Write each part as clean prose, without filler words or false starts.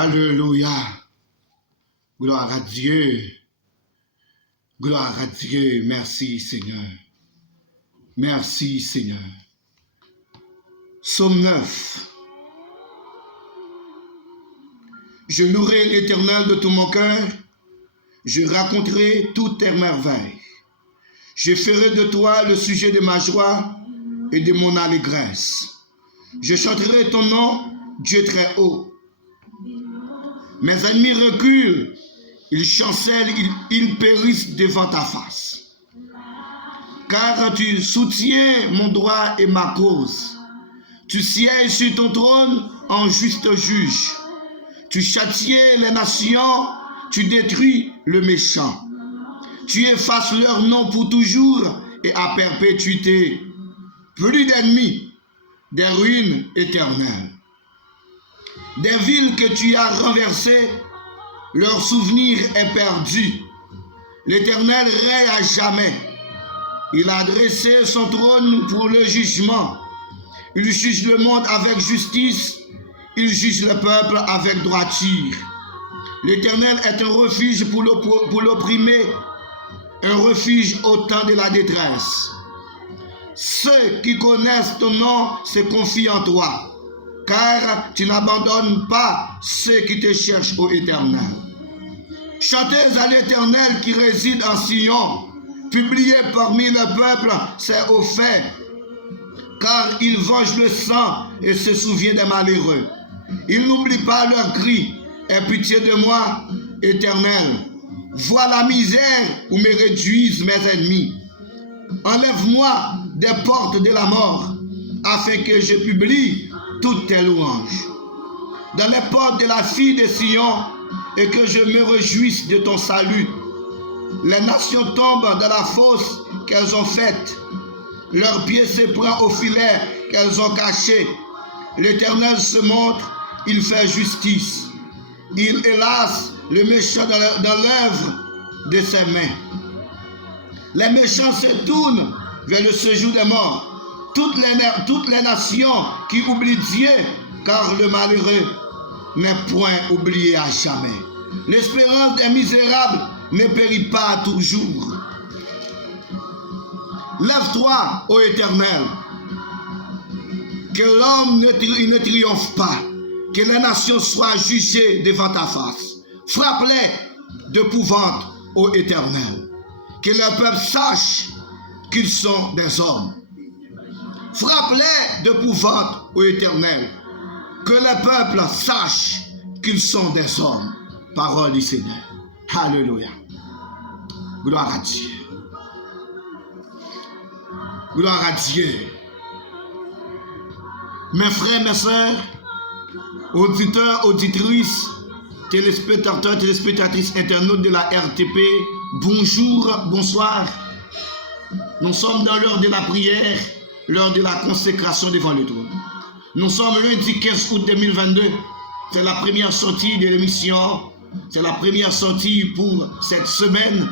Alléluia. Gloire à Dieu. Gloire à Dieu. Merci Seigneur. Merci Seigneur. Psaume 9. Je louerai l'Éternel de tout mon cœur. Je raconterai toutes tes merveilles. Je ferai de toi le sujet de ma joie et de mon allégresse. Je chanterai ton nom, Dieu très haut. Mes ennemis reculent, ils chancellent, ils périssent devant ta face. Car tu soutiens mon droit et ma cause. Tu sièges sur ton trône en juste juge. Tu châties les nations, tu détruis le méchant. Tu effaces leur nom pour toujours et à perpétuité. Plus d'ennemis, des ruines éternelles. Des villes que tu as renversées, leur souvenir est perdu. L'Éternel règne à jamais. Il a dressé son trône pour le jugement. Il juge le monde avec justice. Il juge le peuple avec droiture. L'Éternel est un refuge pour l'opprimé, un refuge au temps de la détresse. Ceux qui connaissent ton nom se confient en toi, car tu n'abandonnes pas ceux qui te cherchent, ô Éternel. Chantez à l'Éternel qui réside en Sion. Publiez parmi le peuple ses hauts faits, car il venge le sang et se souvient des malheureux. Il n'oublie pas leurs cris. Aie pitié de moi, Éternel. Vois la misère où me réduisent mes ennemis. Enlève-moi des portes de la mort, afin que je publie toutes tes louanges. Dans les portes de la fille de Sion, et que je me réjouisse de ton salut. Les nations tombent dans la fosse qu'elles ont faite. Leurs pieds se prennent au filet qu'elles ont caché. L'Éternel se montre, il fait justice. Il hélas le méchant dans l'œuvre de ses mains. Les méchants se tournent vers le séjour des morts. Toutes les nations qui oublient Dieu, car le malheureux n'est point oublié à jamais. L'espérance des misérables ne périt pas toujours. Lève-toi, ô Éternel, que l'homme ne triomphe pas, que les nations soient jugées devant ta face. Frappe-les d'épouvante, ô Éternel, que le peuple sache qu'ils sont des hommes. Frappe-les d'épouvante, ô Éternel, que le peuple sache qu'ils sont des hommes. Parole du Seigneur. Alléluia. Gloire à Dieu. Gloire à Dieu. Mes frères, mes sœurs, auditeurs, auditrices, téléspectateurs, téléspectatrices, internautes de la RTP, bonjour, bonsoir. Nous sommes dans l'heure de la prière, l'heure de la consécration devant le trône. Nous sommes lundi 15 août 2022. C'est la première sortie de l'émission. C'est la première sortie pour cette semaine,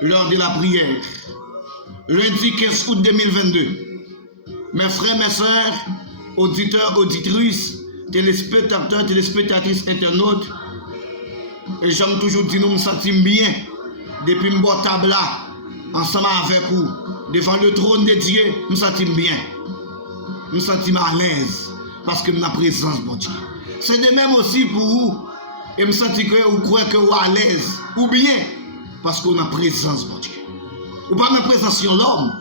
l'heure de la prière. Lundi 15 août 2022. Mes frères, mes sœurs, auditeurs, auditrices, téléspectateurs, téléspectatrices, internautes, et j'aime toujours dire, nous me sentons bien depuis mon table là, ensemble avec vous, devant le trône de Dieu, nous me sentons bien. Nous me sentons à l'aise, parce que la présence de Dieu. C'est de même aussi pour vous, et me sentir que vous croyez que vous êtes à l'aise, ou bien, parce qu'on a présence de Dieu. Ou pas ma présence sur l'homme,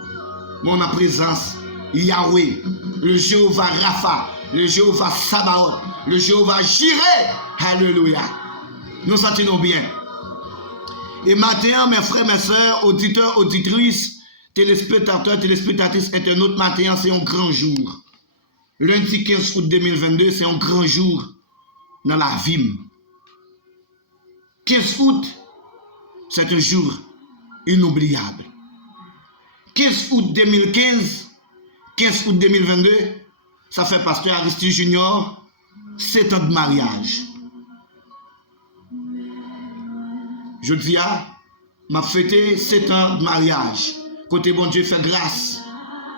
mais on a présence Yahweh, le Jéhovah Rapha, le Jéhovah Sabaoth, le Jéhovah Jireh. Alléluia. Nous sentons bien. Et maintenant, mes frères, mes sœurs, auditeurs, auditrices, téléspectateurs, téléspectatrices, internautes, maintenant, c'est un grand jour. Lundi 15 août 2022, c'est un grand jour dans la vie. 15 août, c'est un jour inoubliable. 15 août 2015, 15 août 2022, ça fait pasteur Aristide Junior 7 ans de mariage. Je dis m'a fêté 7 ans de mariage. Côté bon Dieu fait grâce.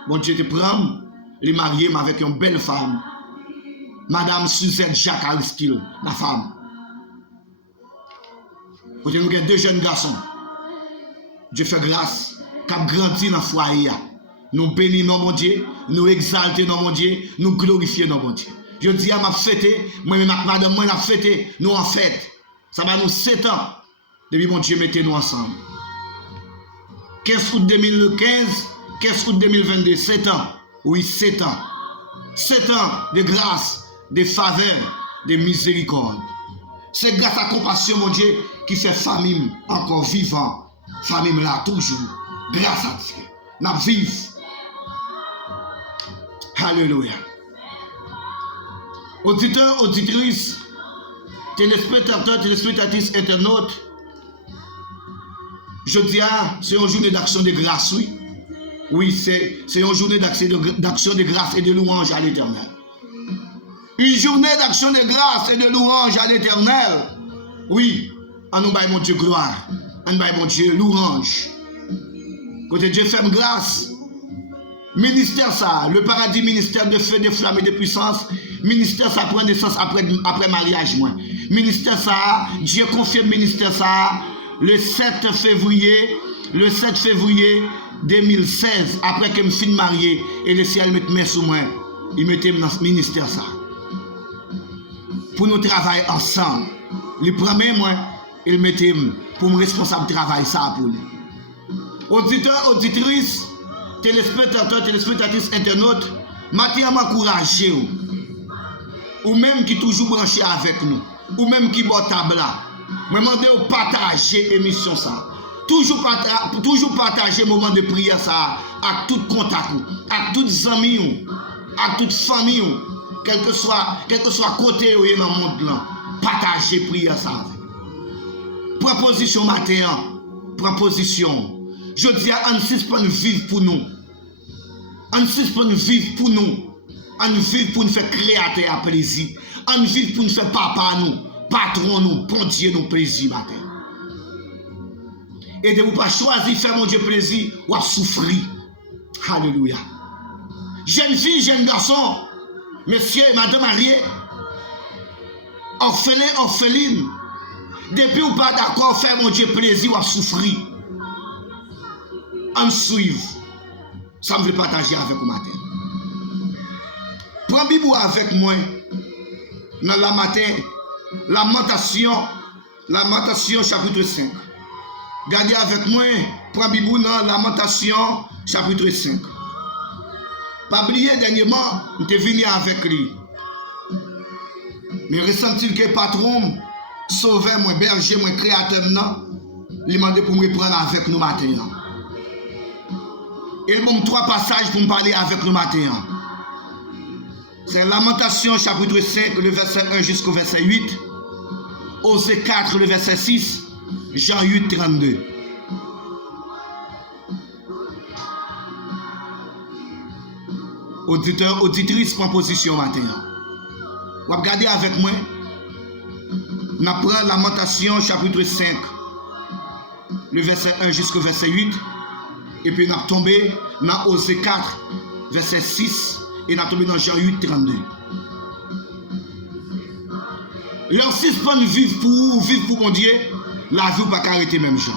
Bon Dieu te prend, les mariés avec une belle femme. Madame Suzette Jacques Aristide, la femme. Côté nous avons 2 jeunes garçons. Dieu fait grâce. Qui a grandi dans le foyer. Nous bénissons mon Dieu, nous exaltons mon Dieu, nous glorifions mon Dieu. Je dis à ma fête, moi-même, madame, moi, la fête, nous en fête. Ça va nous 7 ans. Depuis mon Dieu, mettez-nous ensemble. 15 août 2015, 15 août 2022, 7 ans. Oui, 7 ans. 7 ans de grâce, de faveur, de miséricorde. C'est grâce à la compassion, mon Dieu, qui fait famille encore vivant. Famille là, toujours. Grâce à Dieu. Nous vivons. Alléluia. Auditeurs, auditrices, téléspectateurs, téléspectatrices, internautes, je dis, c'est une journée d'action de grâce, oui. Oui, c'est une journée d'action de grâce et de louange à l'Éternel. Une journée d'action de grâce et de louange à l'Éternel. Oui, en nous baille mon Dieu gloire, en nous baille mon Dieu louange. Côté Dieu fait grâce. Ministère ça, le paradis ministère de feu, de flamme et de puissance. Ministère ça prend naissance après mariage. Moi. Ministère ça, Dieu confirme ministère ça le 7 février 2016, après que je suis marié et le ciel mette main sur moi, il mettait dans ce ministère ça. Pour nous travailler ensemble. Le premier moi, il mettait pour me responsable de travail ça pour lui. Auditeurs, auditrices, téléspectateurs, téléspectatrices, internautes, Mathieu m'encourager ou même qui toujours branché avec nous, ou même qui boit table là. Je demande de partager l'émission ça. Toujours partager le moment de prière ça à tout contact, à toutes amis, à toute famille, quel que soit côté où est dans le monde là. Partager prière ça avec. Proposition matin, proposition. Je dis à en suspend vivre pour nous. En suspend vivre pour nous. En vivre pour nous faire créateur à plaisir. En vivre pour nous faire papa nous, patron nous, bon Dieu nous plaisir matin. Et de vous pas choisir faire mon Dieu plaisir ou à souffrir. Alléluia. Jeune fille, jeune garçon, monsieur et madame mariés, orphelin, orpheline, depuis ou pas d'accord faire mon Dieu plaisir ou à souffrir. En suivre. Ça me veut partager avec vous matin. Prends Bible avec moi dans la matin, Lamentation chapitre 5. Gardez avec moi, prends Bible dans Lamentation chapitre 5. Pas oublier dernièrement, je suis venu avec lui. Mais ressenti que patron, sauveur, moi, berger, moi, créateur, il m'a demandé pour me prendre avec nous matin. Il m'a 3 passages pour me parler avec nous matin. C'est Lamentation chapitre 5, le verset 1 jusqu'au verset 8. Osée 4, le verset 6. Jean 8, 32. Auditeur, auditrice, prend position matin. Vous regardez avec moi. On apprend Lamentation chapitre 5, le verset 1 jusqu'au verset 8. Et puis on a tombé dans Osée 4, verset 6. Et on a tombé dans Jean 8, 32. Leur suspend vivre pour mon Dieu, la vie ou pas arrêter même Jean.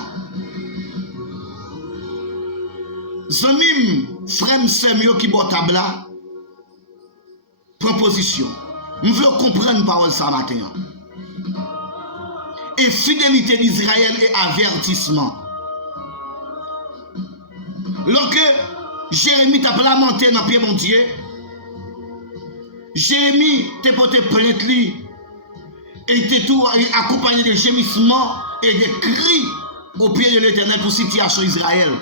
Zamim, frère Semio qui boit tabla, proposition. Je veux comprendre parole ça matin. Et fidélité d'Israël et avertissement. Lorsque Jérémie t'a lamenté dans le pied mon Dieu, Jérémie t'a porté plainte lui et t'es tout accompagné de gémissements et de cris au pied de l'Éternel pour situation Israël.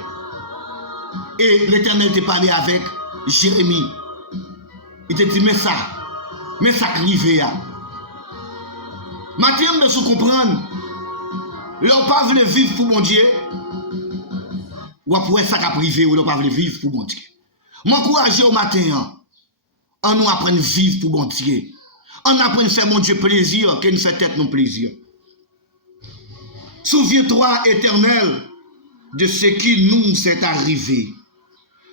Et l'Éternel t'a parlé avec Jérémie. Il t'a dit mais ça crivé. Maintenant, je veux comprendre. L'on pas voulu vivre pour mon Dieu. Ou après ça qu'a privé ou l'on pas voulu vivre pour mon Dieu. M'encourager au matin. On nous apprend à vivre pour mon Dieu. On apprend à faire mon Dieu plaisir, qu'il nous fait tête non plaisir. Souviens-toi, Éternel, de ce qui nous est arrivé.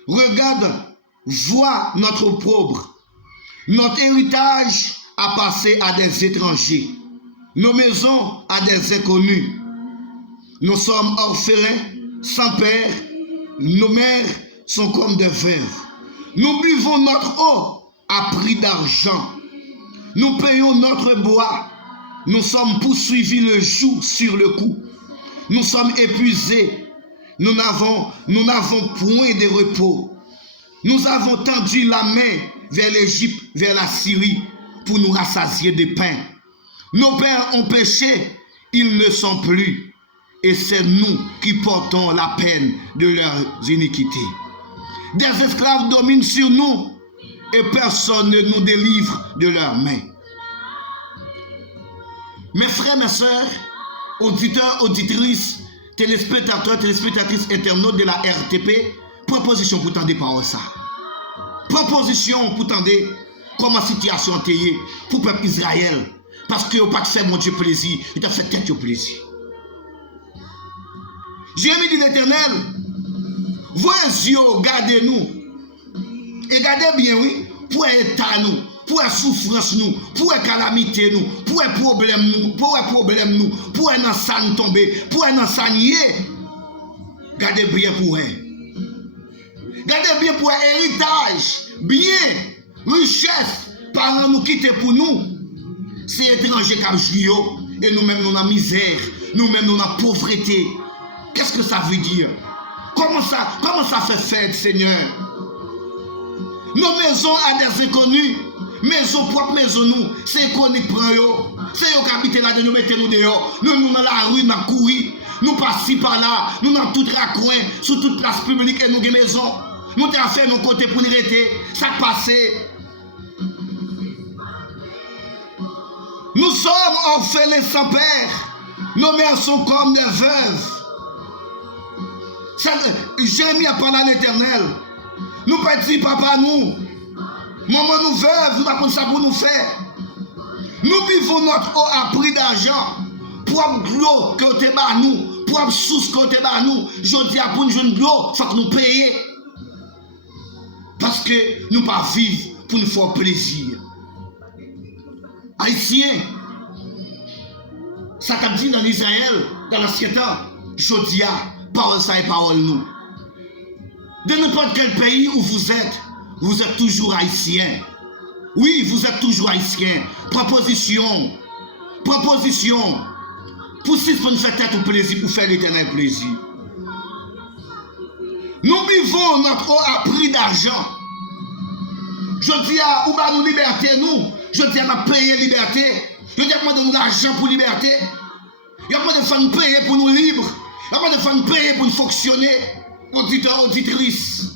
Regarde, vois notre pauvre. Notre héritage a passé à des étrangers. Nos maisons à des inconnus. Nous sommes orphelins, sans père. Nos mères sont comme des veuves. Nous buvons notre eau à prix d'argent. Nous payons notre bois. Nous sommes poursuivis le jour sur le coup. Nous sommes épuisés. Nous n'avons point de repos. Nous avons tendu la main vers l'Égypte, vers la Syrie, pour nous rassasier de pain. Nos pères ont péché, ils ne sont plus. Et c'est nous qui portons la peine de leurs iniquités. Des esclaves dominent sur nous et personne ne nous délivre de leurs mains. Mes frères, mes sœurs, auditeurs, auditrices, téléspectateurs, téléspectatrices, internautes de la RTP, proposition pour tendre par ça. Proposition pour tendre comment la situation est pour le peuple Israël. Parce que vous n'avez pas fait mon Dieu plaisir, il a fait tête au plaisir. Jérémie dit l'Éternel, Voyez, gardez-nous. Et gardez bien, oui, pour l'état nous, pour la souffrance nous, pour la calamité nous, pour les problèmes nous, pour un ensemble tomber, pour un ensemble gardez bien pour elle. Gardez bien pour héritage, bien, richesse, parents nous quitter pour nous. C'est étranger qui a joué et nous-mêmes nous dans la misère, nous-mêmes nous dans la pauvreté. Qu'est-ce que ça veut dire? Comment ça fait faire, Seigneur? Nos maisons à des inconnus, maisons propres, maisons nous, c'est inconnus prend yo. C'est eux qui habitent là, de nous mettre nous dehors. Nous dans la rue, nous courir, nous passons par là, nous dans tout raccoin, sur toute place publique et nous des maisons. Nous avons fait nos côtés pour nous arrêter, ça passe. Nous sommes orphelins sans père. Nos mères sont comme des veuves. Jérémie a parlé à l'Éternel. Nous pas dit papa nous. Maman nous veuve, nous pas comme ça pour nous faire. Nous vivons notre eau à prix d'argent. Pour l'eau que tu as nous, pour source que tu as nous. Je dis à pour nous jouer de l'eau, il faut que nous payions. Parce que nous ne pas vivre pour nous faire plaisir. Haïtiens, ça qu'a dit dans Israël, dans l'ancien temps, je dis à parole ça et parole nous. De n'importe quel pays où vous êtes toujours haïtien. Oui, vous êtes toujours haïtien. Proposition. Pour si pour nous faire tête au plaisir, pour faire l'éternel plaisir. Nous vivons notre eau à prix d'argent. Je dis à où va nous liberté, nous. Je dis à nous payer liberté. Je dis à nous l'argent pour liberté. Il y a pas de femmes payer pour nous libres. Il n'y a pas de femmes payer pour nous fonctionner. Auditeurs, auditrices.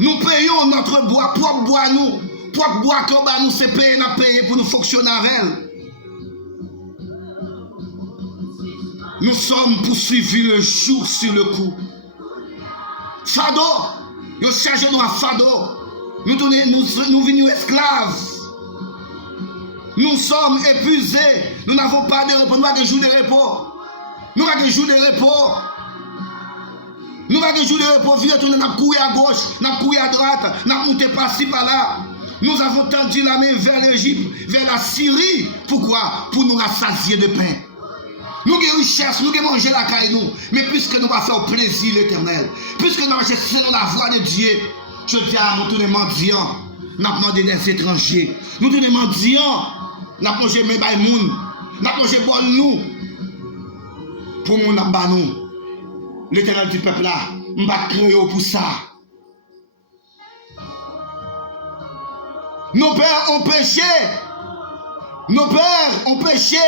Nous payons notre bois, propre bois nous. Propre bois que nous c'est payer, nous payer pour nous fonctionner avec elle. Nous sommes poursuivis le jour sur le coup. Fado, nous chargeons nous à fado. Nous venons esclaves. Nous sommes épuisés. Nous n'avons pas de repos. Nous avons des jours de repos. Nous avons des jours de repos. Nous avons des jours de repos. Nous avons couru à gauche, nous avons couru à droite, nous avons monté par-ci par-là. Nous avons tendu la main vers l'Égypte, vers la Syrie. Pourquoi? Pour nous rassasier de pain. Nous avons richesse, nous avons mangé la caille nous. Mais puisque nous allons faire plaisir l'éternel, puisque nous allons selon la voie de Dieu, je dis à nous tous les mendiants, nous avons demandé des étrangers. Nous tous les mendiants, nous avons mangé mes baïmoun, nous avons mangé bol nous. Pour nous, nous. L'éternel du peuple là, nous va créer pour ça. Nos pères ont péché. Nos pères ont péché.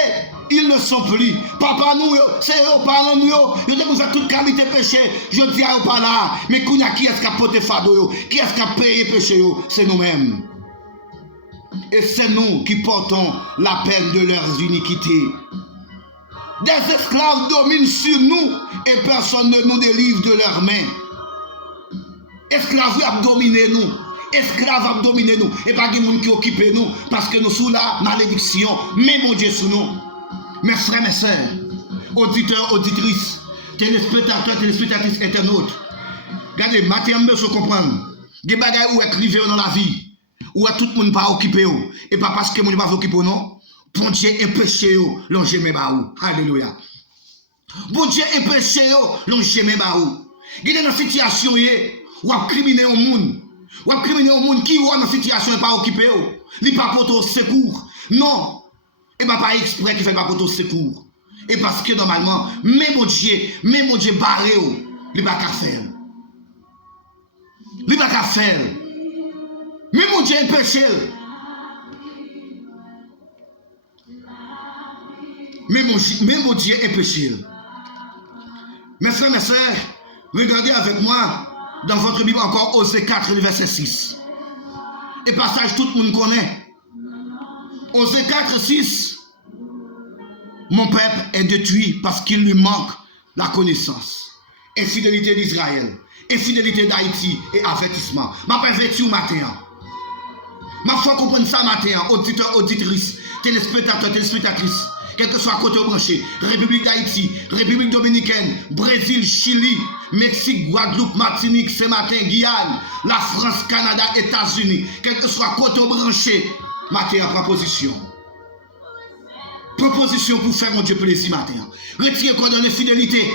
Ils ne sont plus. Papa nous, c'est eux, parents nous. Ils ont toute qualité péché. Je dis à eux pas là. Mais qui est-ce qui a porté fado? Qui est-ce qui a payé péché? C'est nous-mêmes. Et c'est nous qui portons la peine de leurs iniquités. Des esclaves dominent sur nous et personne ne nous délivre de leurs mains. Esclaves ont dominé nous. Esclaves ont dominé nous. Et pas de monde qui occupe nous parce que nous sommes la malédiction. Mais mon Dieu sur nous. Mes frères, mes sœurs, auditeurs, auditrices, téléspectateurs, téléspectatrices, internautes. Regardez, maintenant, je comprends. Des bagages où écrivez dans la vie, où tout le monde pas occupé. Et pas parce que mon Dieu pas occupé, non. Bon Dieu est péché, l'on jamais baou. Alléluia. Bon Dieu est péché, l'on jamais baou. Il y a une situation où on criminer au monde. Ou on criminer au monde qui est dans situation et pas occupé. Il n'est pas pour ton secours. Non. Et pas exprès qui fait pas pour ton secours. Et parce que normalement, même mon Dieu barré, il n'est pas qu'à faire. Il n'est pas qu'à faire. Même mon Dieu est péché. Mais mon Dieu est péché. Mes frères, mes sœurs, regardez avec moi dans votre Bible encore Osée 4, verset 6. Et passage tout le monde connaît. Osée 4, 6. Mon peuple est détruit parce qu'il lui manque la connaissance. Infidélité d'Israël, infidélité d'Haïti et avertissement. Ma perverti au matin. Ma foi comprendre ça matin, auditeur, auditrice, téléspectateur, téléspectatrice. quel que soit côté branché, République d'Haïti, République dominicaine, Brésil, Chili, Mexique, Guadeloupe, Martinique, Saint-Martin, Guyane, la France, Canada, États-Unis, quel que soit côté branché, matin en proposition. Proposition pour faire mon Dieu plaisir matin. Retire coordonnées fidélité.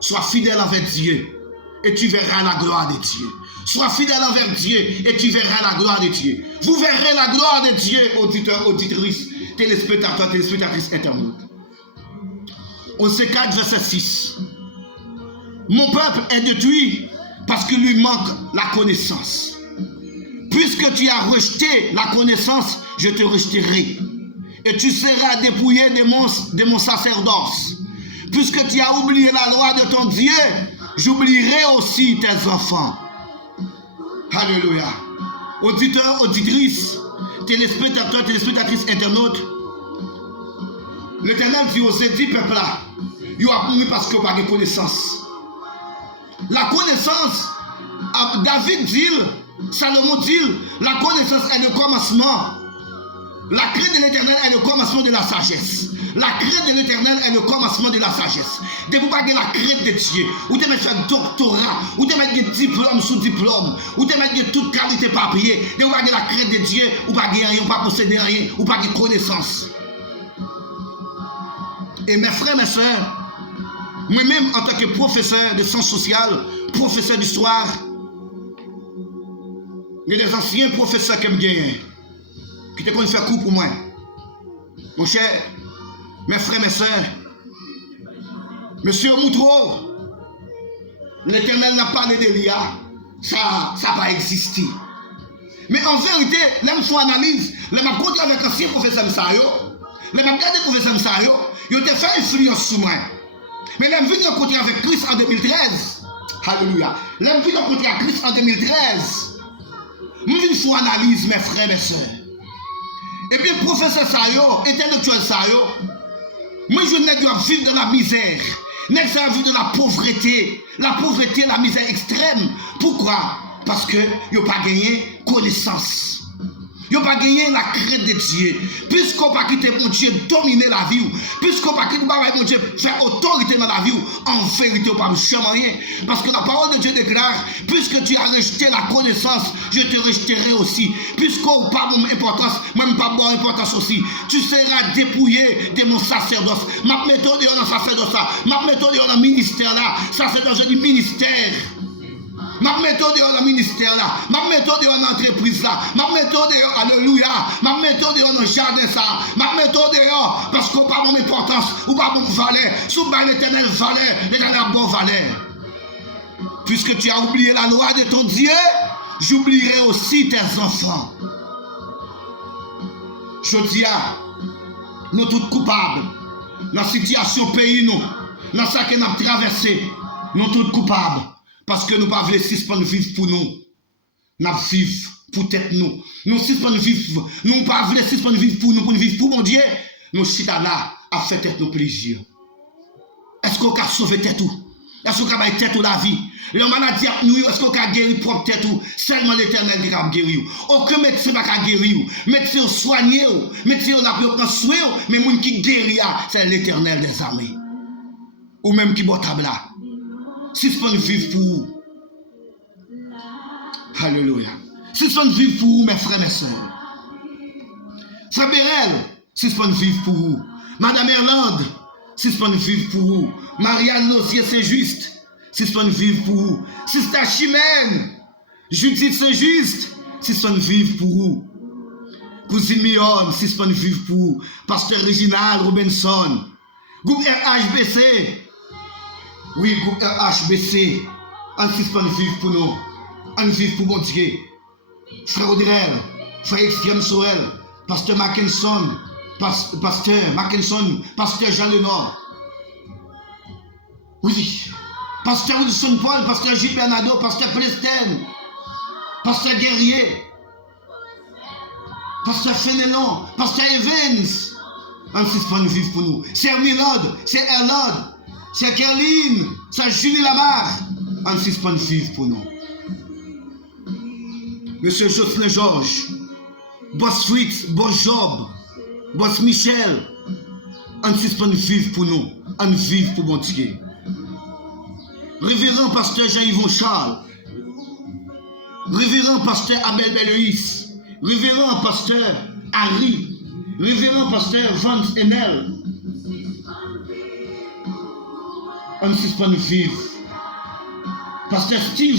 Sois fidèle envers Dieu et tu verras la gloire de Dieu. Sois fidèle envers Dieu et tu verras la gloire de Dieu. Vous verrez la gloire de Dieu, auditeurs, auditrices, téléspectateurs, téléspectatrices, internautes. Osée 4, verset 6. Mon peuple est détruit parce qu'il lui manque la connaissance. Puisque tu as rejeté la connaissance, je te rejeterai. Et tu seras dépouillé de mon sacerdoce. Puisque tu as oublié la loi de ton Dieu, j'oublierai aussi tes enfants. Alléluia. Auditeurs, auditrices, téléspectateurs, téléspectatrices, internautes, l'Éternel dit aux dit peuple là, il a mouru parce qu'il n'a pas de connaissance. La connaissance, David dit, Salomon dit, la connaissance est le commencement. La crainte de l'Éternel est le commencement de la sagesse. La crainte de l'Éternel est le commencement de la sagesse. De vous pas la crainte de Dieu, ou de mettre un doctorat, ou de mettre des diplômes sous diplôme, ou de mettre toute qualité papier, de vous pas la crainte de Dieu, ou pas rien, ou pas posséder rien, ou pas de connaissance. Et mes frères, mes soeurs, moi-même en tant que professeur de sciences sociales, professeur d'histoire, il y a des anciens professeurs qui me gagnent, qui te connaissent faire cours pour moi. Mon cher, mes frères, mes soeurs, Monsieur Moutreau, l'Éternel n'a pas parlé d'Elia, ça n'a pas existé. Mais en vérité, là, il faut analyse, là, je compte avec ancien professeur Msayo, là, je regarde le professeur Msayo, il a fait influence sur moi. Mais là, je viens rencontrer avec Christ en 2013. Alléluia. Là, je viens rencontrer avec Christ en 2013. Je viens faire analyse, mes frères, mes soeurs. Et puis, professeur Sayo, intellectuel Sayo, moi, je n'ai pas vivre dans la misère. Je n'ai pas vivre de la pauvreté. La pauvreté, la misère extrême. Pourquoi? Parce que ils n'ont pas gagné connaissance. Ils n'ont pas gagné la crainte de Dieu. Puisqu'on n'a pas quitté mon Dieu dominer la vie. Puisqu'on n'a pas quitté mon Dieu faire autorité dans la vie. En vérité, on ne peut pas rien. Parce que la parole de Dieu déclare, puisque tu as rejeté la connaissance, je te rejeterai aussi. Puisqu'on n'a pas mon importance, même pas mon importance aussi. Tu seras dépouillé de mon sacerdoce. Ma méthode est dans le sacerdoce. Ma méthode est dans le ministère là. Sacerdoce, je dis ministère. Ma méthode est dans le ministère là, ma méthode est dans l'entreprise là, ma méthode est alléluia, ma méthode est dans le jardin ça, ma méthode est parce qu'on pas mon importance, ou pas mon valeur, sous l'éternel valeur, l'éternel bon valeur. Puisque tu as oublié la loi de ton Dieu, j'oublierai aussi tes enfants. Je dis à nous tous coupables, dans la situation pays nous, dans ce que nous avons traversé, nous tous coupables. Parce que nous ne pouvons pas suspendre vivre pour nous. Nous vivons pour tête nous. Nous suspendons vivre. Nous ne pouvons pas suspendre vivre pour nous, pour vivre pour mon Dieu. Nous sommes là à faire tête nos plaisirs. Est-ce qu'on a sauvé tête tout? Est-ce qu'on a fait tête la vie? Les maladies à nous, est-ce qu'on a guéri propre tête tout? Seulement l'Éternel qui a guéri. Aucun médecin n'a guéri. Médecin soigné, médecin n'a pas soin, mais les gens qui guérit, c'est l'Éternel des armées. Ou même qui boit tabla. Suspendre vivre pour vous. Alléluia. Suspendre vivre pour vous, mes frères, mes soeurs. Frère Bérel, suspendre vivre pour vous. Madame Irlande, suspendre vivre pour vous. Marianne Lozier Saint-Just, suspendre vivre pour vous. Sister Chimène, Judith Saint-Just, suspendre vivre pour vous. Cousine Mion, suspendre vivre pour vous. Pasteur Reginald Robinson, groupe RHBC. Oui, groupe HBC, on suspend vivre pour nous, on vivre pour mon Dieu. Frère Audrey, frère Extrême Sorel, pasteur Mackinson, pasteur Mackinson, pasteur Jean Lenore. Oui, pasteur Wilson Paul, pasteur Gilles Bernardo, pasteur Plestin, pasteur Guerrier, pasteur Fenelon, pasteur Evans, on suspend vivre pour nous. C'est Milord, c'est Erlord. C'est Kerline, c'est Julie Lamar, on suspend vivre pour nous. Monsieur Jocelyn Georges, Boss Fritz, Boss Job, Boss Michel, On suspend vivre pour nous. On vive pour bon Dieu. Révérend pasteur Jean-Yvon Charles. Révérend pasteur Abel Beloïs. Révérend pasteur Harry. Révérend pasteur Vance Enel. On suspend vivre. Pasteur Steve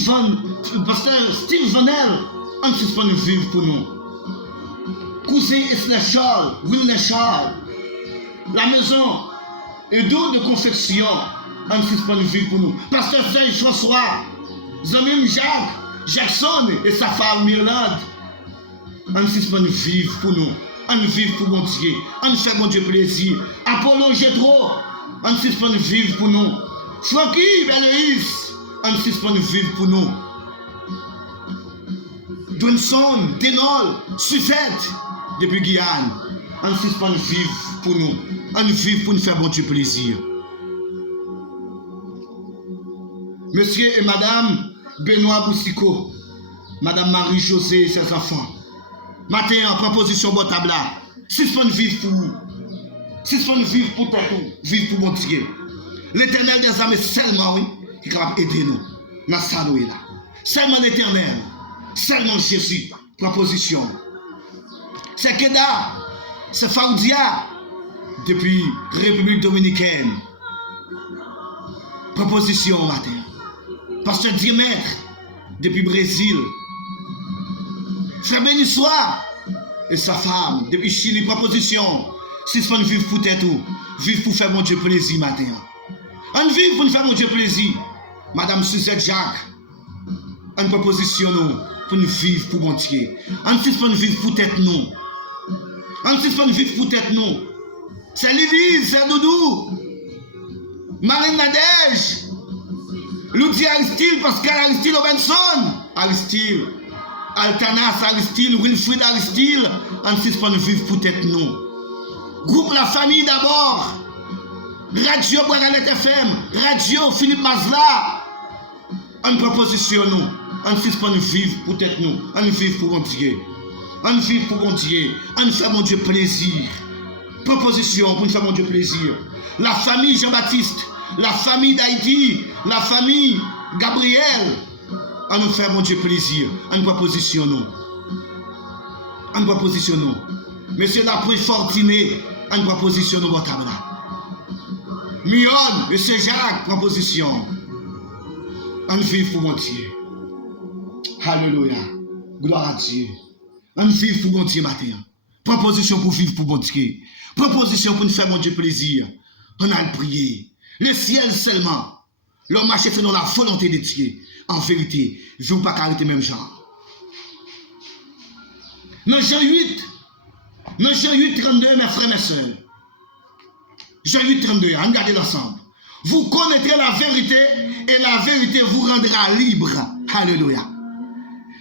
Vanel. On suspend vivre pour nous. Cousin Esner Charles, Wilner Charles. La maison et d'eau de confection. On suspend vivre pour nous. Pasteur Serge François. Zamim Jacques. Jackson et sa femme Mirland. On suspend vivre pour nous. On vive pour mon Dieu. On fait mon Dieu plaisir. Apollo Gétro. On suspend vivre pour nous. Francky Beloïs. On suspend vivre pour nous. Dunson, Denol, Suzette, depuis Guyane. On suspend vivre pour nous. On vive pour nous faire mon Dieu plaisir. Monsieur et Madame Benoît Boussico, Madame Marie-Josée et ses enfants. Matin, en proposition bon table là. Suspend vivre pour vous. Suspend vivre pour toi, vivre pour mon Dieu. L'Éternel des armées seulement, oui, qui est capable d'aider nous. Dans ça, nous là. Seulement l'Éternel. Seulement Jésus. Proposition. C'est Keda. C'est Faudia. Depuis République Dominicaine. Proposition matin. Pasteur Diemètre. Depuis Brésil. Frère Bénissoir. Et sa femme. Depuis Chili. Proposition. Suspend vivre pour tête tout. Vivre pour faire mon Dieu plaisir matin. On vit pour nous faire mon Dieu plaisir. Madame Suzette Jacques. On proposition nous pour nous vivre pour mon Dieu. On suspend vivre pour tête nous. On suspend vivre pour tête nous. C'est Lily, c'est Doudou. Marine Nadège. Ludia Aristide, Pascal Aristide Robinson. Aristide. Altanas Aristide, Wilfried Aristide. On suspend vivre pour tête nous. Groupe La Famille d'abord. Radio Boisgalet FM, Radio Philippe Mazla. On proposition nous. On suspend vivre pour tête nous. On vive pour mon Dieu. On vive pour mon Dieu. On fait mon Dieu plaisir. Proposition pour nous faire mon Dieu plaisir. La famille Jean-Baptiste, la famille d'Haïti, la famille Gabriel. On nous fait mon Dieu plaisir. On proposition nous. On proposition nous. Monsieur Lapré Fortiné, on proposition nous. Mion, Monsieur Jacques, proposition. On vive pour mon Dieu. Alléluia. Gloire à Dieu. On vive pour mon Dieu matin. Proposition pour vivre pour mon Dieu. Proposition pour nous faire mon Dieu plaisir. On a le prier. Le ciel seulement. L'homme marche selon la volonté de Dieu. En vérité, je ne veux pas arrêter même genre. Dans Jean 8, 32, mes frères et mes sœurs. Jean 8, 32, regardez l'ensemble. Vous connaîtrez la vérité et la vérité vous rendra libre. Alléluia.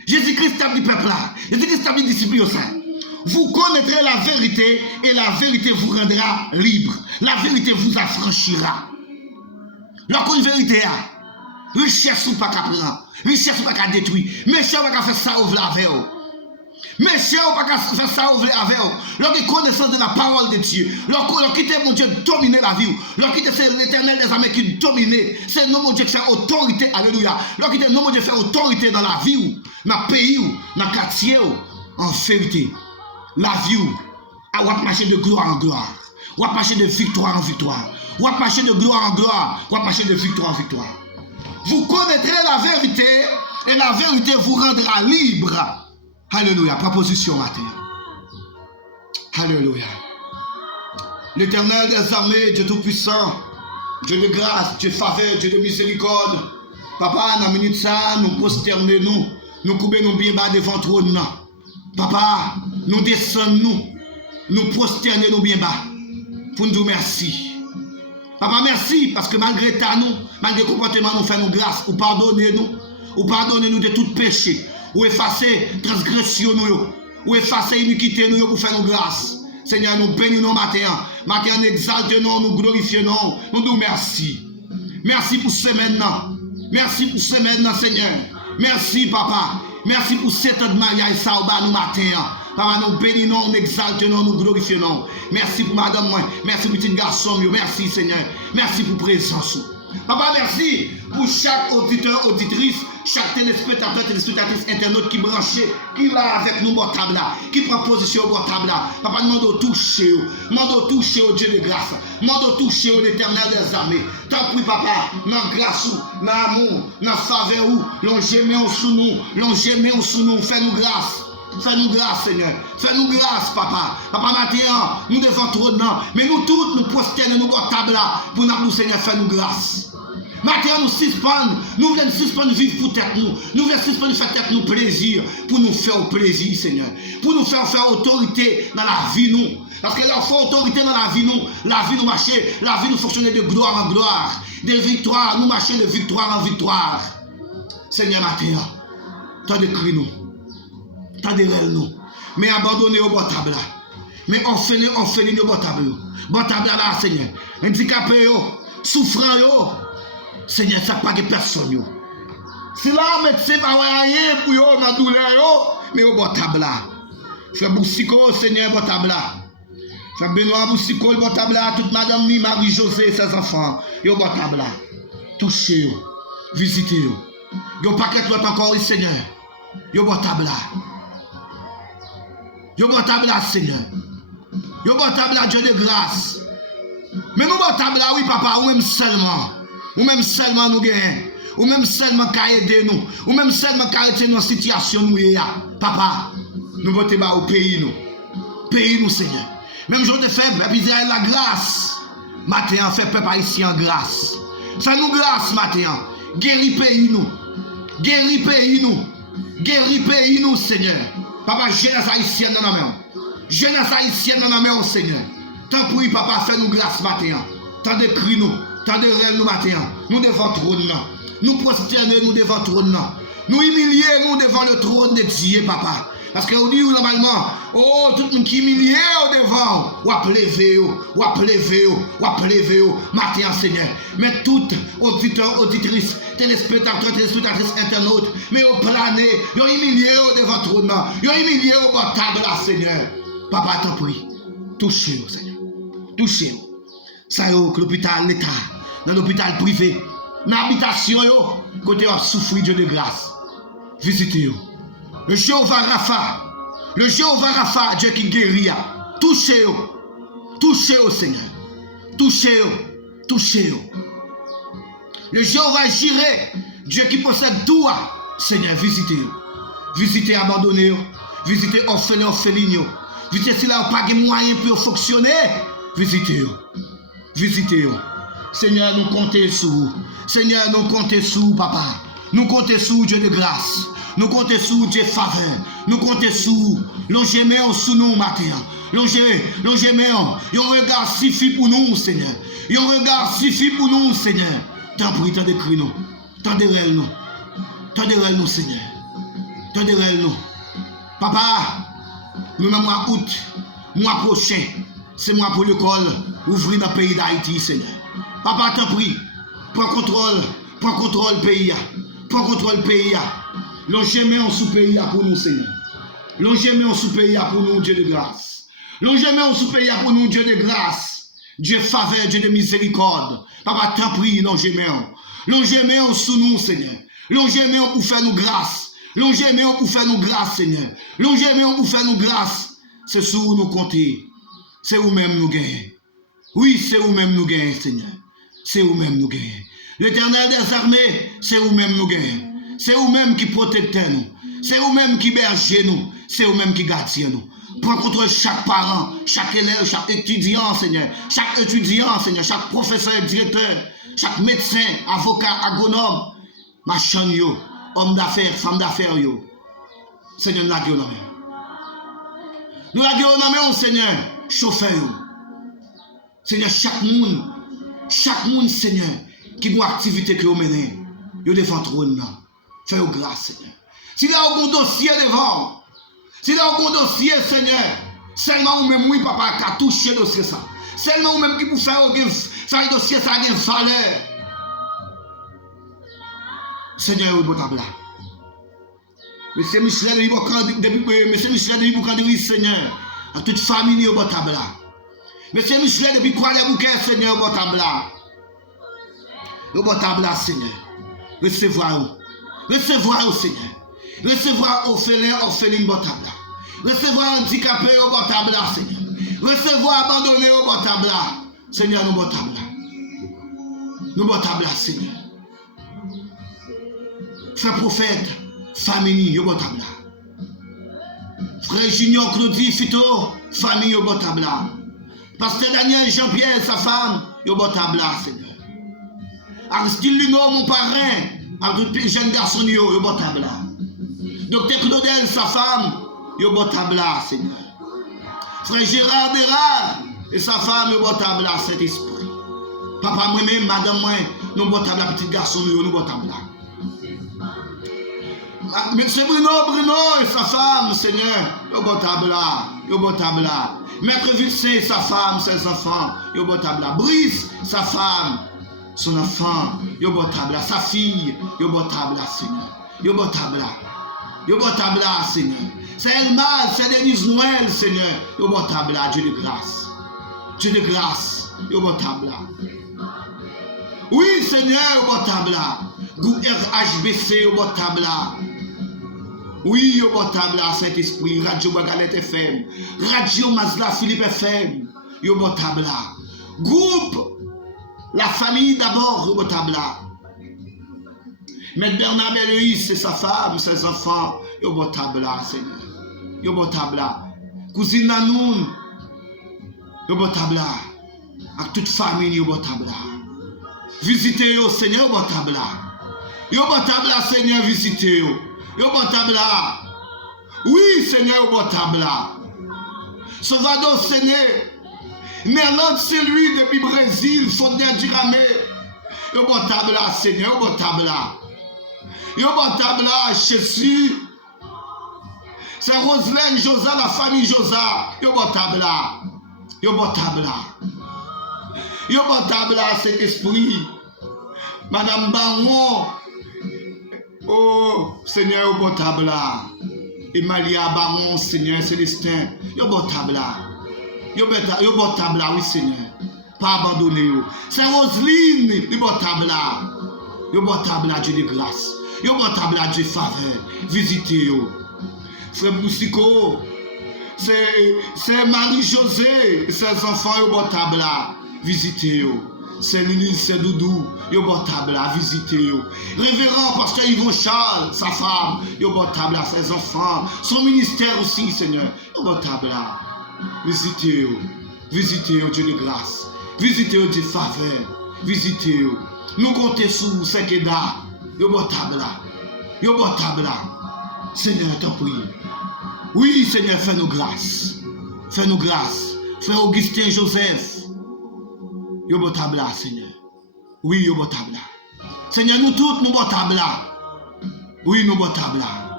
Jésus-Christ a dit peuple là. Jésus-Christ a dit disciple ça. Vous connaîtrez la vérité et la vérité vous rendra libre. La vérité vous affranchira. Lorsqu'une vérité a, richesse ou pas qu'à prendre, richesse ou pas qu'à détruire, méchant ou pas qu'à faire ça ou avec vous. Méchant ou pas qu'à faire ça ou avec vous. Lorsqu'il connaissance de la parole de Dieu, lorsqu'il quitte mon Dieu dominer la vie, lorsqu'il c'est l'Éternel des armées qui domine, c'est non mon Dieu qui fait autorité, alléluia. Lorsqu'il non mon Dieu fait autorité dans la vie, dans le pays, dans le quartier, en vérité. La vie, on va marcher de gloire en gloire, on va marcher de victoire en victoire, on va marcher de gloire en gloire, on va marcher de victoire en victoire. Vous connaîtrez la vérité et la vérité vous rendra libre. Alléluia. Proposition à terre. Alléluia. L'Éternel des armées, Dieu Tout-Puissant, Dieu de grâce, Dieu de faveur, Dieu de miséricorde. Papa, dans la minute ça, nous prosternons, nous coupons bien bas devant trône. Papa, nous descendons, nous prosternons bien bas pour nous dire merci. Papa, merci parce que malgré ta nous, malgré le comportement, nous faisons grâce, ou pardonnez-nous de tout péché, ou effacer transgression, ou effacer iniquité nous pour faire nos grâces. Seigneur, nous bénissons matin, nous exaltons, nous glorifions, nous disons merci. Merci pour ce maintenant. Merci pour ce maintenant, Seigneur. Merci, Papa. Merci pour cette de mariage, ça, nous matin. Papa, nous bénissons, nous exaltons, nous glorifions. Merci pour madame, merci pour petit garçon, merci Seigneur. Merci pour présence. Papa, merci pour chaque auditeur, auditrice, chaque téléspectateur, téléspectatrice, internaute qui branché, qui est là avec nous, bon table là, qui prend position au bon table là. Papa, demande au toucher, au Dieu de grâce, demande au toucher au l'Éternel des armées. Tant pis, papa, dans grâce, dans amour, dans faveur, l'on sous nous, fais-nous grâce. Fais-nous grâce, Seigneur. Fais-nous grâce, papa. Papa, maintenant, nous devons trop non. Mais nous tous, nous prosternons nous à table là pour nous, Seigneur, fais-nous grâce. Maintenant, nous suspendons. Nous voulons suspendre vivre pour tête nous. Nous voulons suspendre faire tête nous plaisir pour nous faire plaisir, Seigneur. Pour nous faire autorité dans la vie, nous. Parce que là, il faut autorité dans la vie, nous marcher, la vie nous fonctionner de gloire en gloire, de victoire, nous marcher de victoire en victoire. Seigneur, maintenant, toi de cri nous. T'as des rêves nous, mais abandonner au bon table là, mais on fait au bon table là, Seigneur, handicapé yo, souffrant yo, Seigneur, ça pas que personne yo. Si là médecin pas rien pour yo dans douleur yo, mais au bon table là, frère Boussiko, Seigneur, bon table là, frère Benoît Boussiko, bon table là, toute madame ni Marie-José, ses enfants, yo bon table là, touchez yo, visitez yo, yo paquet l'autre encore, Seigneur, yo bon table là. Yo bon table là, Seigneur. Yo bon table là, Dieu de grâce. Mais nous bon table là, oui, papa, ou même seulement nous gagnons. Ou même seulement qu'à aider nous. Ou même seulement qu'à aider nos situations, nous, papa, nous votons au pays, nous. Pays, nous, Seigneur. Même jour de faible, peuple Israël, la grâce. Maintenant, fait peuple haïtien en grâce. Ça nous grâce, maintenant. Guéris pays, nous. Guéris pays, nous. Guéris pays, nous, Seigneur. Papa, jeunesse haïtienne dans la main. Jeunesse haïtienne dans la main, au Seigneur. Tant pour papa, fais-nous grâce matin. Tant de cris nous, tant de rêves nous matin. Nous devant le trône. Nous prosterner nous devant le trône. Nous humilier nous devant le trône de Dieu, papa. Parce que on dit normalement, oh, tout le monde qui humilie au devant, ou à lever, matin, Seigneur. Mais toutes auditeurs, auditrices, téléspectateurs, téléspectatrices, internautes, mais au plané, ils ont humilié au devant le trône, ils ont humilié au bas table là, Seigneur. Papa, t'en prie, touchez-nous, Seigneur. Touchez-nous. Ça y est, l'hôpital, l'État, dans l'hôpital privé, dans l'habitation, côté où souffrir Dieu de grâce. Visitez-nous. Le Jéhovah Rapha, Dieu qui guérit, touchez-vous, Seigneur, touchez-vous. Le Jéhovah Jireh, Dieu qui possède tout, Seigneur, visitez abandonnez, visitez orphelins, visitez si là pas de moyens pour fonctionner, visitez. Seigneur, nous comptons sur vous. Seigneur, nous comptons sur vous, papa. Nous comptons sur vous, Dieu de grâce. Nous comptons sur Dieu faveur. Nous comptons sur l'ongément sous nous matin. L'ongément. Un regard suffit pour nous, Seigneur. Un regard suffit pour nous, Seigneur. Tant pis, tant de cris nous. Tant de rêves nous. Tant de rêves nous, Seigneur. Tant de rêves nous. Papa, nous même mois août, mois prochain, c'est mois pour l'école, ouvrir dans le pays d'Haïti, Seigneur. Papa, tant pis, prends contrôle pays. Prends contrôle pays. L'ongément sous pays pour nous, Seigneur. L'ongément sous pays pour nous, Dieu de grâce. L'ongément sous pays pour nous, Dieu de grâce. Dieu faveur, Dieu de miséricorde. Papa, t'en prie, l'ongément. L'ongément sous nous, Seigneur. L'ongément pour faire nous grâce. L'ongément pour faire nous grâce, Seigneur. L'ongément pour faire nous grâce. C'est sur nous compter. C'est vous-même nous gagnons. Oui, c'est vous-même nous gagnons, Seigneur. C'est vous-même nous gagnons. L'Éternel des armées, c'est vous-même nous gagnons. C'est vous-même qui protègez nous. C'est vous-même qui bergez nous. C'est vous-même qui gardez nous. Prends contre chaque parent, chaque élève, chaque étudiant, Seigneur. Chaque étudiant, Seigneur. Chaque professeur, directeur. Chaque médecin, avocat, agronome. Machin yo. Homme d'affaires, femme d'affaires yo. Seigneur, nous la gueule. Nous la gueule, Seigneur. Chauffeur yo. Seigneur, chaque monde, Seigneur, qui a une activité que vous menez, vous devant le trône. Fais-vous grâce, Seigneur. S'il y a un bon dossier devant, s'il y a un bon dossier, Seigneur, seulement vous-même, oui, papa, qui a touché le dossier ça. Seulement vous-même qui vous faire le dossier ça a une valeur. Seigneur, vous êtes là. Monsieur Michel depuis Boucandry, Seigneur, à toute famille au Botabla. Monsieur Michel depuis Croix-les-Bouquets, Seigneur, au Botabla. Au Botabla, Seigneur. Recevoir, Seigneur. Recevoir orphelin Botabla. Recevoir handicapé au Botabla, Seigneur. Recevoir abandonné au Botabla. Seigneur, nous Botabla. Nous Botabla, Seigneur. Frère prophète, famille au Botabla. Frère Junior Claudie Fito, famille au Botabla. Pasteur Daniel Jean-Pierre, sa femme, au Botabla, Seigneur. Aristide Luno, mon parrain, avec tous les jeunes garçons, au Botabla. Docteur Claudel, sa femme, au Botabla, Seigneur. Frère Gérard Bérard et sa femme, au Botabla, Saint-Esprit. Papa, moi-même, madame, moi, nous Botabla, petit garçon, nous Botabla. Monsieur Bruno et sa femme, Seigneur, au Botabla. Maître Vilsé, sa femme, ses enfants, au Botabla. Brice, sa femme, son enfant, au Botabla. Sa fille, au Botabla, Seigneur. Au Botabla, Seigneur. C'est Elma, c'est Denise Noël, Seigneur. Au Botabla, Dieu de grâce. Dieu de grâce, au Botabla. Oui, Seigneur, au Botabla. Groupe RHBC, au Botabla. Oui, au Botabla, Saint-Esprit, Radio Bagalet FM, Radio Mazla Philippe FM, au Botabla. Groupe, la famille d'abord, au Botabla. Maître Bernard Belleis et sa femme, ses enfants, au Botabla, Seigneur. Au Botabla. Cousine Nanoun, au Botabla. Avec toute famille, au Botabla. Visitez au Seigneur, au Botabla. Au Botabla, Seigneur, visitez au. Yo Botabla. Oui, Seigneur, au Botabla. Sauvador, Seigneur. Merlande, c'est lui depuis Brésil, Faudner Diramé. Yo Botabla, Seigneur, au Botabla. Yo Botabla, Jésus. C'est Roselaine Josa, la famille Josa. Yo Botabla. Yo Botabla. Yo Botabla, cet esprit. Madame Baron. Oh, Seigneur, au Botabla. Emalia Baron, Seigneur Célestin. Yo Botabla. Yo Botabla, oui, Seigneur. Pas abandonné. C'est Roselyne, yo Botabla. Yo Botabla, Dieu de grâce. Yo Botabla, Dieu de faveur. Visitez yo. Frère Boussico. C'est Marie-José. Ses enfants, yo Botabla. Visitez yo. C'est Lili, c'est Doudou, yo Botabla, visitez yo. Révérend pasteur Yvon Charles, sa femme, yo Botabla, ses enfants, son ministère aussi, Seigneur, yo Botabla. Visitez yo, Dieu de grâce, visitez yo, Dieu de faveur, visitez yo. Nous comptons sur Sekeda, yo Botabla, Seigneur, t'en prie. Oui, Seigneur, fais-nous grâce, Frère Augustin Joseph. Yo Botabla, Seigneur. Oui, yo Botabla. Seigneur, nous tous, nous Botabla. Oui, nous Botabla.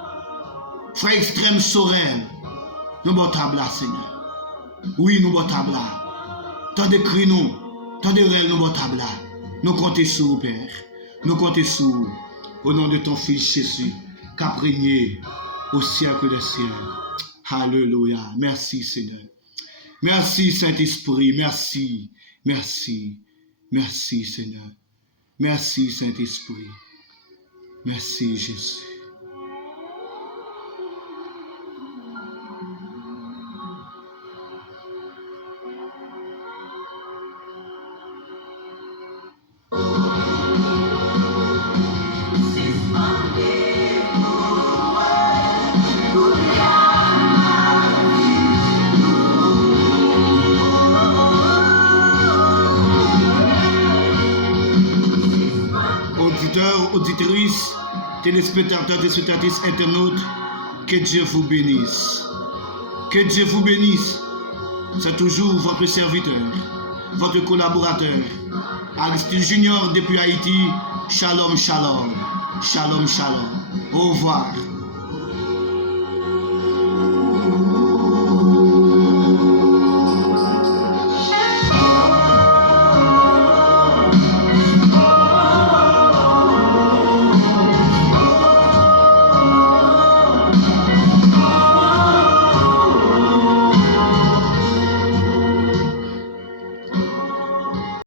Frère Extrême Sorel. Nous Botabla, Seigneur. Oui, nous Botabla. Tant de cris, nous. Tant de rêves, nous Botabla. Nous comptons sur, Père. Nous comptons sur, au nom de ton Fils Jésus, qu'a prégné au siècle des siècles. Alléluia. Merci, Seigneur. Merci, Saint-Esprit. Merci. Merci Seigneur. Merci Saint-Esprit. Merci Jésus. Auditrices, téléspectateurs, téléspectatrices, internautes, que Dieu vous bénisse. Que Dieu vous bénisse. C'est toujours votre serviteur, votre collaborateur, Aristide Junior depuis Haïti. Shalom, shalom. Shalom, shalom. Au revoir.